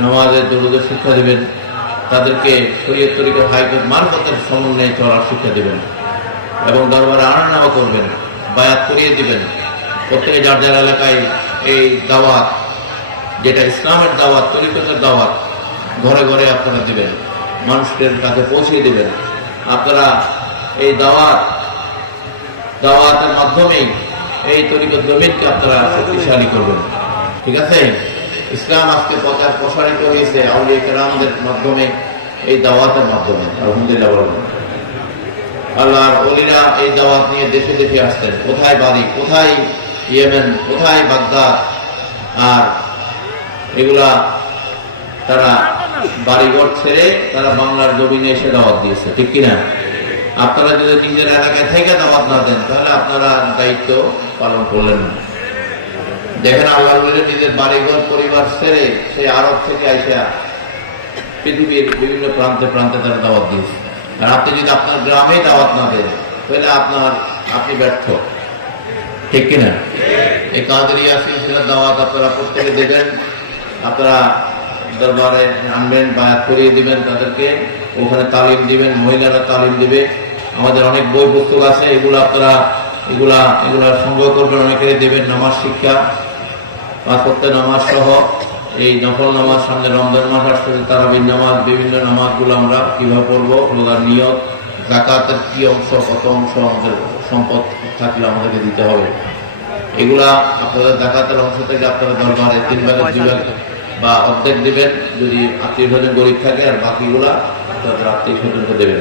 নামাজের দরুদের শিক্ষা দিবেন, তাদেরকে শরীয়ত তরিকা হাইকোর্ট মারফতের সমন্বয়ে চলার শিক্ষা দিবেন এবং দরবারে আনানাও করবেন, বায়াত করিয়ে দিবেন। প্রত্যেকে যার যার এলাকায় এই দাওয়াত, যেটা ইসলামের দাওয়াত, তরিকতের দাওয়াত, ঘরে ঘরে আপনারা দিবেন, মানুষের কাছে পৌঁছিয়ে দিবেন। আপনারা এই দাওয়াতের মাধ্যমেই এই তরিকত জমিনকে আপনারা শক্তিশালী করবেন। ঠিক আছে? ইসলাম আজকে প্রচার প্রসারিত হয়েছে আউলিয়া কেরামদের মাধ্যমে, এই দাওয়াতের মাধ্যমে। আলহামদুলিল্লাহ বলবেন। আল্লাহর ওলিরা এই দাওয়াত নিয়ে দেশে দেশে আসতেন। কোথায় বাড়ি, কোথায় ইয়েমেন, কোথায় বাগদাদ, আর এগুলা তারা বাড়িঘর ছেড়ে তারা বাংলার জমিনে এসে দাওয়াত দিয়েছে। ঠিক কিনা? আপনারা যদি নিজের এলাকায় থেকে দাওয়াত না দেন তাহলে আপনারা দায়িত্ব পালন করলেন না। দেখেন আল্লাহ নিজের বাড়িঘর পরিবার ছেড়ে সেই আরব থেকে আসা পৃথিবীর বিভিন্ন প্রান্তে প্রান্তে তারা দাওয়াত দিয়েছে। আর আপনি যদি আপনার গ্রামেই দাওয়াত না দেন তাহলে আপনি ব্যর্থ। ঠিক কিনা? এই কাদেরিয়া সিলসিলার দাওয়াত আপনারা প্রত্যেকে দেবেন, আপনারা দরবারে আনবেন, বায়াত করিয়ে দিবেন তাদেরকে, ওখানে তালিম দিবেন, মহিলারা তালিম দিবে। আমাদের অনেক বই পুস্তক আছে, এগুলা সংগ্রহ করবেন, অনেকেরই দেবেন। নামাজ শিক্ষা, পাঁচ নামাজ সহ এই নফল নামাজ, সামনে রমজান মাস আসছে, তারাবির নামাজ, বিভিন্ন নামাজগুলো আমরা কিভাবে পড়বো, রোজার নিয়ত, যাকাতের কি অংশ, কত অংশ আমাদের সম্পদ থাকলে আমাদেরকে দিতে হবে, এগুলা আপনাদের যাকাতের অংশ থেকে আপনারা দরবারে 3 ভাগের 2 ভাগ বা অর্ধেক দিবেন যদি আত্মীয় স্বজন গরিব থাকে, আর বাকিগুলা আপনাদের আত্মীয় স্বজনকে দেবেন,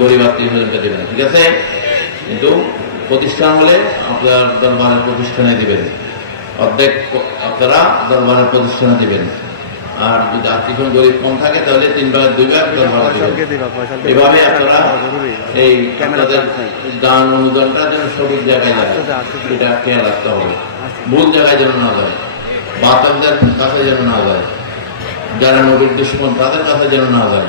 গরিব আত্মীয় স্বজনকে দেবেন। ঠিক আছে? কিন্তু প্রতিষ্ঠান হলে আপনার দরবারের প্রতিষ্ঠানে দিবেন, অর্ধেক আপনারা দরবারের প্রতিষ্ঠানে দিবেন। আর যদি আত্মীয় স্বজন গরিব কম থাকে তাহলে 3 ভাগের 2 ভাগ দরবারে দিবেন। এভাবে আপনারা এই আপনাদের দান অনুদানটা যেন সঠিক জায়গায় যায়, এটা খেয়াল রাখতে হবে। ভুল জায়গায় যেন না যায়, বাতাবদের কাছে যেন না যায়, যারা নবীর দুশমন তাদের কাছে যেন না যায়।